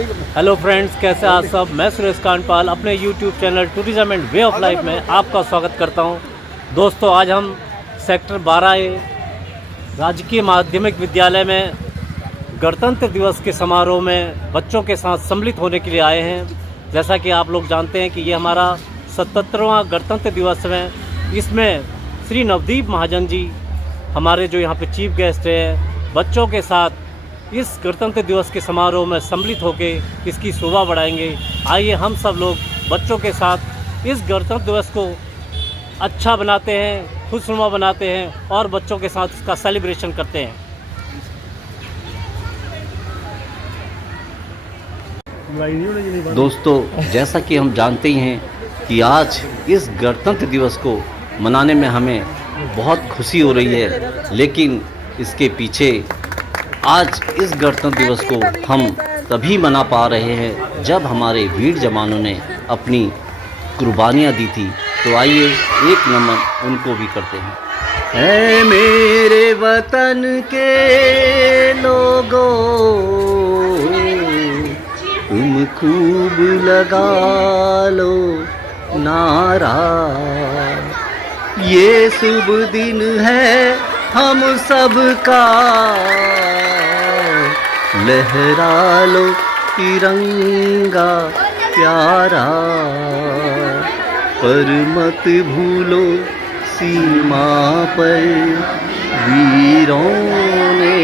Hello friends, कैसे आप सब। मैं सुरेश कांडपाल अपने YouTube channel tourism and way of life में आपका स्वागत करता हूं। दोस्तों, आज हम सेक्टर 12A राजकीय माध्यमिक विद्यालय में गणतंत्र दिवस के समारोह में बच्चों के साथ सम्मिलित होने के लिए आए हैं। जैसा कि आप लोग जानते हैं कि ये हमारा 77वां गणतंत्र दिवस है। इसमें श्री नवदीप महाजन जी हमारे जो यहाँ पे चीफ गेस्ट हैं, बच्चों के साथ इस गणतंत्र दिवस के समारोह में सम्मिलित होकर इसकी शोभा बढ़ाएंगे। आइए हम सब लोग बच्चों के साथ इस गणतंत्र दिवस को अच्छा बनाते हैं, खुशनुमा बनाते हैं और बच्चों के साथ इसका सेलिब्रेशन करते हैं। दोस्तों, जैसा कि हम जानते ही हैं कि आज इस गणतंत्र दिवस को मनाने में हमें बहुत खुशी हो रही है, लेकिन इसके पीछे आज इस गणतंत्र दिवस को हम तभी मना पा रहे हैं जब हमारे वीर जवानों ने अपनी कुर्बानियाँ दी थी। तो आइए एक नमन उनको भी करते हैं। ऐ मेरे वतन के लोगों, तुम खूब लगा लो नारा, ये शुभ दिन है हम सबका, लहरा लो तिरंगा प्यारा, पर मत भूलो सीमा पर वीरों ने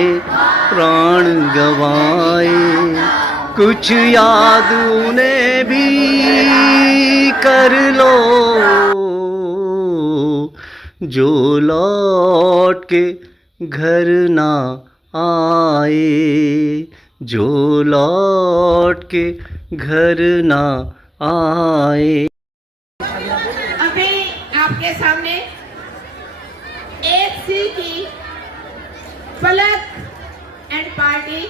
प्राण गंवाए, कुछ याद उन्हें भी कर लो, जो लौट के घर ना आए, जो लौट के घर ना आए। अभी आपके सामने 8C की फलक एंड पार्टी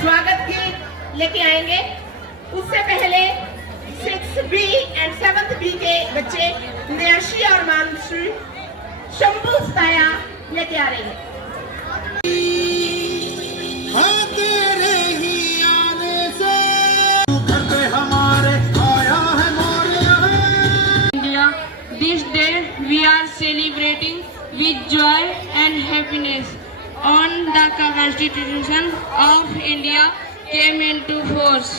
स्वागत गीत लेके आएंगे। उससे पहले 6B एंड 7B के बच्चे न्याशी और मानश्री शंभू स्ताया लेके आ रही है। तेरे ही आने से घर पे हमारे आया है Moriya. India, this day we are celebrating with joy and happiness on the Constitution of India came into force.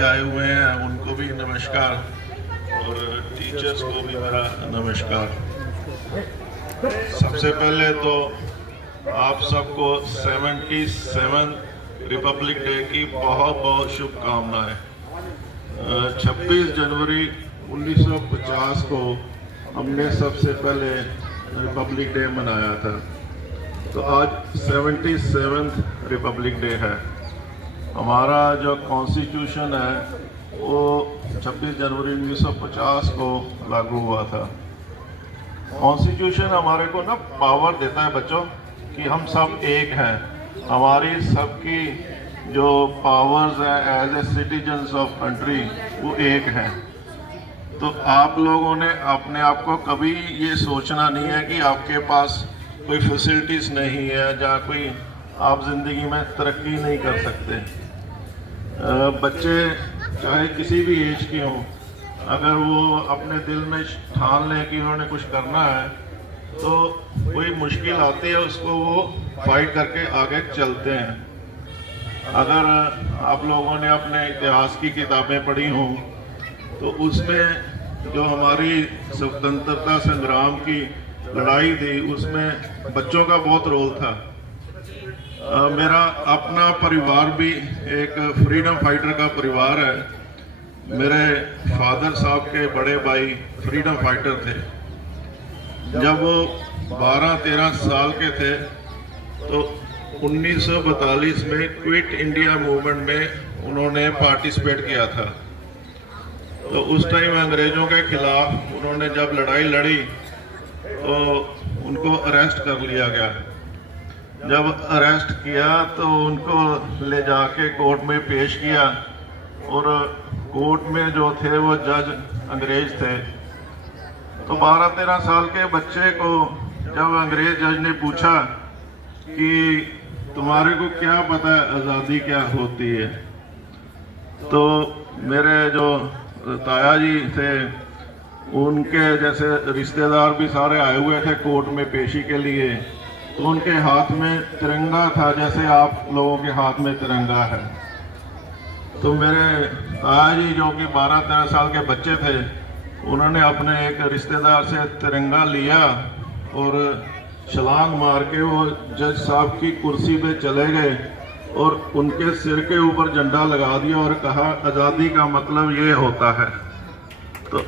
आए हुए हैं उनको भी नमस्कार और टीचर्स को भी मेरा नमस्कार। सबसे पहले तो आप सबको 77 रिपब्लिक डे की बहुत बहुत शुभकामनाएं। 26 जनवरी 1950 को हमने सबसे पहले रिपब्लिक डे मनाया था, तो आज 77th रिपब्लिक डे है। हमारा जो कॉन्स्टिट्यूशन है वो 26 जनवरी 1950 को लागू हुआ था। कॉन्स्टिट्यूशन हमारे को ना पावर देता है बच्चों कि हम सब एक हैं, हमारी सबकी जो पावर्स हैं as a citizens of country वो एक हैं। तो आप लोगों ने अपने आप को कभी ये सोचना नहीं है कि आपके पास कोई फैसिलिटीज़ नहीं है या कोई आप ज़िंदगी में तरक्की नहीं कर सकते। बच्चे चाहे किसी भी एज के हों, अगर वो अपने दिल में ठान लें कि उन्होंने कुछ करना है तो कोई मुश्किल आती है उसको वो फाइट करके आगे चलते हैं। अगर आप लोगों ने अपने इतिहास की किताबें पढ़ी हों तो उसमें जो हमारी स्वतंत्रता संग्राम की लड़ाई थी उसमें बच्चों का बहुत रोल था। मेरा अपना परिवार भी एक फ्रीडम फाइटर का परिवार है। मेरे फादर साहब के बड़े भाई फ्रीडम फाइटर थे। जब वो 12-13 साल के थे तो 1942 में क्विट इंडिया मूवमेंट में उन्होंने पार्टिसिपेट किया था। तो उस टाइम अंग्रेजों के खिलाफ उन्होंने जब लड़ाई लड़ी तो उनको अरेस्ट कर लिया गया। जब अरेस्ट किया तो उनको ले जाके कोर्ट में पेश किया और कोर्ट में जो थे वो जज अंग्रेज थे। तो 12-13 साल के बच्चे को जब अंग्रेज जज ने पूछा कि तुम्हारे को क्या पता है आज़ादी क्या होती है, तो मेरे जो ताया जी थे उनके जैसे रिश्तेदार भी सारे आए हुए थे कोर्ट में पेशी के लिए, तो उनके हाथ में तिरंगा था जैसे आप लोगों के हाथ में तिरंगा है। तो मेरे ताया जी जो कि 12-13 साल के बच्चे थे, उन्होंने अपने एक रिश्तेदार से तिरंगा लिया और छलांग मार के वो जज साहब की कुर्सी पे चले गए और उनके सिर के ऊपर झंडा लगा दिया और कहा आज़ादी का मतलब ये होता है। तो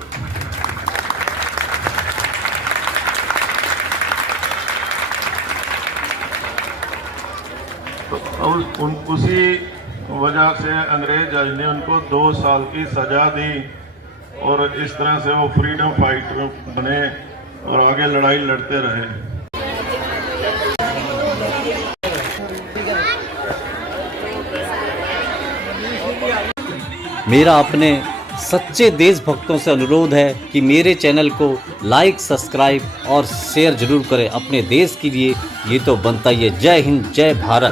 उसी वजह से अंग्रेज जज ने उनको 2 साल की सजा दी और इस तरह से वो फ्रीडम फाइटर बने और आगे लड़ाई लड़ते रहे। मेरा अपने सच्चे देशभक्तों से अनुरोध है कि मेरे चैनल को लाइक, सब्सक्राइब और शेयर जरूर करें। अपने देश के लिए ये तो बनता ही है। जय हिंद, जय भारत।